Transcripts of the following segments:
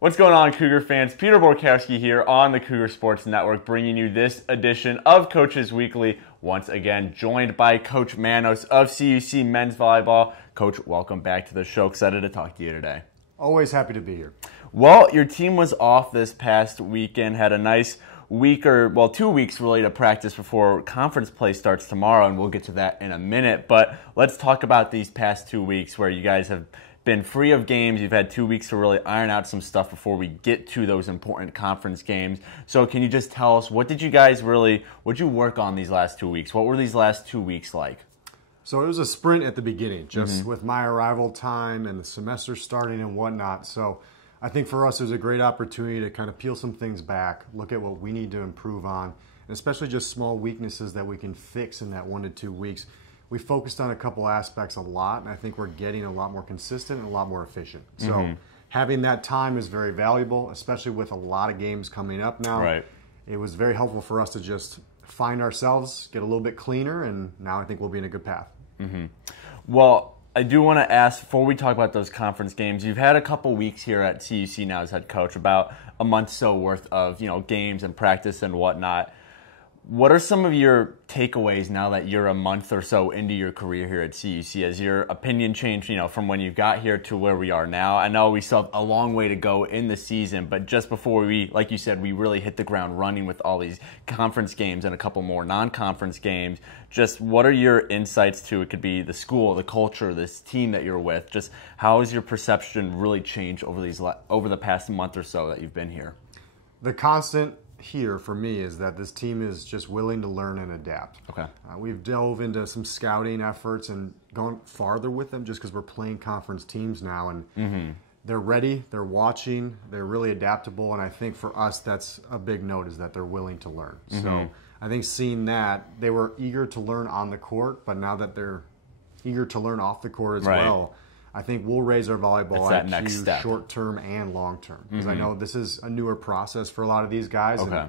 What's going on, Cougar fans? Peter Borkowski here on the Cougar Sports Network, bringing you this edition of Coaches Weekly. Once again, joined by Coach Manos of CUC Men's Volleyball. Coach, welcome back to the show. Excited to talk to you today. Always happy to be here. Well, your team was off this past weekend, had a nice week, or 2 weeks really, to practice before conference play starts tomorrow, and we'll get to that in a minute. But let's talk about these past 2 weeks where you guys have been free of games. You've had 2 weeks to really iron out some stuff before we get to those important conference games. So can you just tell us, what did you work on these last 2 weeks? What were these last 2 weeks like? So it was a sprint at the beginning, just with my arrival time and the semester starting and whatnot. So I think for us it was a great opportunity to kind of peel some things back, look at what we need to improve on, and especially just small weaknesses that we can fix in that 1 to 2 weeks. We focused on a couple aspects a lot, and I think we're getting a lot more consistent and a lot more efficient. So having that time is very valuable, especially with a lot of games coming up now. Right. It was very helpful for us to just find ourselves, get a little bit cleaner, and now I think we'll be in a good path. Well, I do want to ask, before we talk about those conference games, you've had a couple weeks here at CUC now as head coach, about a month so worth of games and practice and whatnot. What are some of your takeaways now that you're a month or so into your career here at CUC? Has your opinion changed, from when you got here to where we are now? I know we still have a long way to go in the season, but just before we, like you said, we really hit the ground running with all these conference games and a couple more non-conference games, just what are your insights to, it could be the school, the culture, this team that you're with, just how has your perception really changed over the past month or so that you've been here? The constant here for me is that this team is just willing to learn and adapt. Okay. We've dove into some scouting efforts and gone farther with them just because we're playing conference teams now, and they're ready, they're watching, they're really adaptable, and I think for us that's a big note, is that they're willing to learn. So I think seeing that, they were eager to learn on the court, but now that they're eager to learn off the court as well, I think we'll raise our volleyball IQ short-term and long-term. Because I know this is a newer process for a lot of these guys. Okay.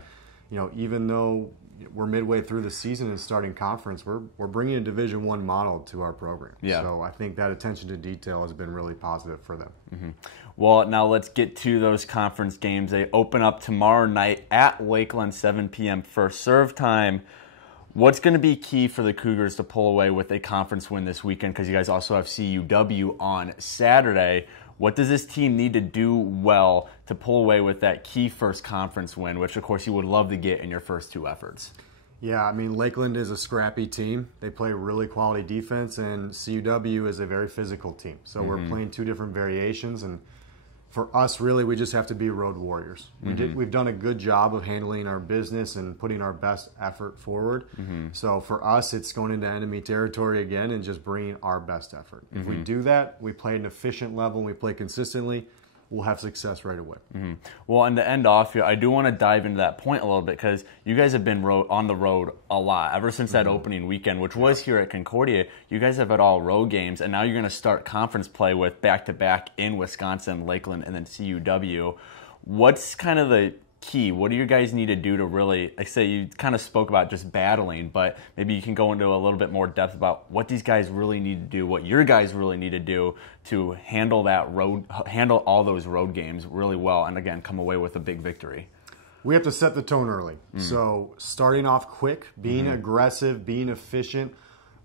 And, even though we're midway through the season and starting conference, we're bringing a Division I model to our program. Yeah. So I think that attention to detail has been really positive for them. Well, now let's get to those conference games. They open up tomorrow night at Lakeland, 7 p.m. first serve time. What's going to be key for the Cougars to pull away with a conference win this weekend? Because you guys also have CUW on Saturday. What does this team need to do well to pull away with that key first conference win, which of course you would love to get in your first two efforts? Yeah, I mean, Lakeland is a scrappy team. They play really quality defense, and CUW is a very physical team. So we're playing two different variations, and for us, really, we just have to be road warriors. We've done a good job of handling our business and putting our best effort forward. So for us, it's going into enemy territory again and just bringing our best effort. If we do that, we play at an efficient level, and we play consistently, we'll have success right away. Well, and to end off here, I do want to dive into that point a little bit, because you guys have been on the road a lot ever since that opening weekend, which was here at Concordia. You guys have had all road games, and now you're going to start conference play with back-to-back in Wisconsin, Lakeland, and then CUW. What's kind of the key? What do you guys need to do to really, like, say you kind of spoke about just battling, but maybe you can go into a little bit more depth about what these guys really need to do, what your guys really need to do to handle all those road games really well, and again, come away with a big victory? We have to set the tone early. So starting off quick, being aggressive, being efficient,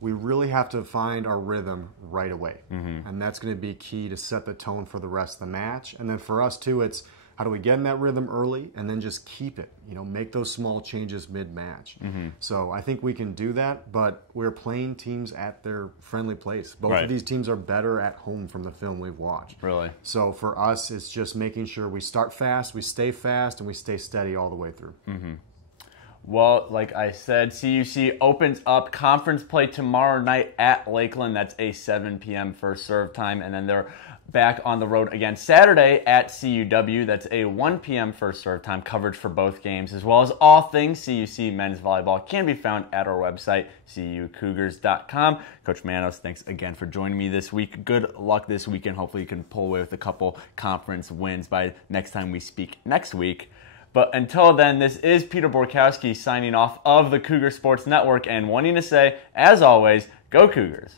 we really have to find our rhythm right away. And that's going to be key to set the tone for the rest of the match. And then for us too, it's how do we get in that rhythm early and then just keep it, make those small changes mid-match. So I think we can do that, but we're playing teams at their friendly place. Both of these teams are better at home from the film we've watched. Really? So for us, it's just making sure we start fast, we stay fast, and we stay steady all the way through. Well, like I said, CUC opens up conference play tomorrow night at Lakeland. That's a 7 p.m. first serve time, and then they're back on the road again Saturday at CUW. That's a 1 p.m. first serve time. Coverage for both games, as well as all things CUC men's volleyball, can be found at our website, cucougars.com. Coach Manos, thanks again for joining me this week. Good luck this weekend. Hopefully you can pull away with a couple conference wins by next time we speak next week. But until then, this is Peter Borkowski signing off of the Cougar Sports Network and wanting to say, as always, go Cougars.